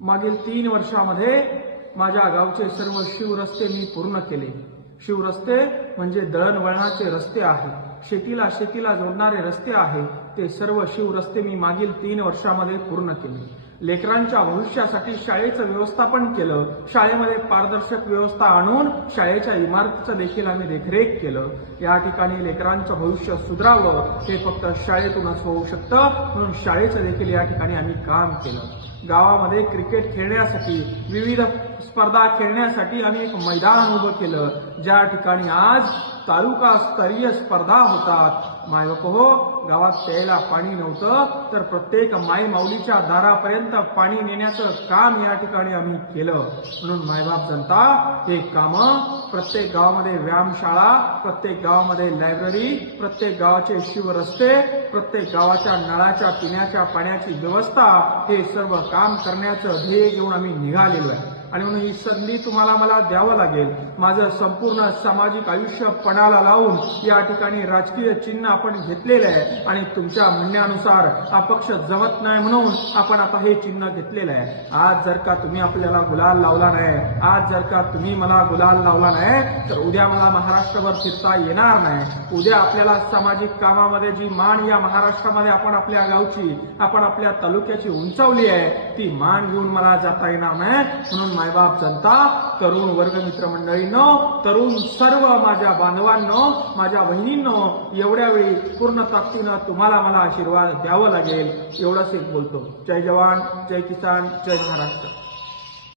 मागील 3 वर्षामध्ये माझ्या गावचे सर्व शिवरस्ते मी पूर्ण केले. शिवरस्ते म्हणजे दळणवळणाचे रस्ते आहेत, शेतीला जोडणारे रस्ते आहेत. ते सर्व शिवरस्ते मी मागील 3 वर्षामध्ये पूर्ण केले. लेकरांच्या भविष्यासाठी शाळेचं व्यवस्थापन केलं. शाळेमध्ये पारदर्शक व्यवस्था आणून शाळेच्या इमारतीचं देखील आम्ही देखरेख केलं. या ठिकाणी लेकरांचं भविष्य सुधारावं हे फक्त शाळेतूनच होऊ शकतं, म्हणून शाळेचं देखील या ठिकाणी आम्ही काम केलं. गावामध्ये क्रिकेट खेळण्यासाठी, विविध स्पर्धा खेळण्यासाठी आम्ही एक मैदान उभं केलं, ज्या ठिकाणी आज तालुका स्तरीय स्पर्धा होतात. मायबाप हो, गावात प्यायला पाणी नव्हतं, तर प्रत्येक माई माऊलीच्या दारापर्यंत पाणी नेण्याचं काम या ठिकाणी आम्ही केलं. म्हणून मायबाप जनता हे कामं प्रत्येक गावामध्ये व्यायामशाळा, प्रत्येक गावामध्ये लायब्ररी, प्रत्येक गावाचे शिवरस्ते, प्रत्येक गावाच्या नळाच्या पिण्याच्या पाण्याची व्यवस्था, हे सर्व काम करण्याचं ध्येय घेऊन आम्ही निघालेलो आहे. आणि म्हणून ही संधी तुम्हाला मला द्यावं लागेल. माझं संपूर्ण सामाजिक आयुष्य पणाला लावून या ठिकाणी राजकीय चिन्ह आपण घेतलेलं आहे आणि तुमच्या म्हणण्यानुसार अपक्ष जमत नाही म्हणून आपण आता हे चिन्ह घेतलेलं आहे. आज जर का तुम्ही आपल्याला गुलाल लावला नाही, आज जर का तुम्ही मला गुलाल लावला नाही, तर उद्या मला महाराष्ट्रभर फिरता येणार नाही. उद्या आपल्याला सामाजिक कामामध्ये जी मान या महाराष्ट्रामध्ये आपण आपल्या गावची, आपण आपल्या तालुक्याची उंचावली आहे, ती मान घेऊन मला जाता येणार नाही. म्हणून मायबाप जनता, तरुण वर्ग मित्रमंडळींनो, तरुण सर्व माझ्या बांधवांनो, माझ्या बहिणींनो, एवढ्या वेळी पूर्ण ताकदीनं तुम्हाला मला आशीर्वाद द्यावा लागेल. एवढंच एक बोलतो. जय जवान, जय किसान, जय महाराष्ट्र.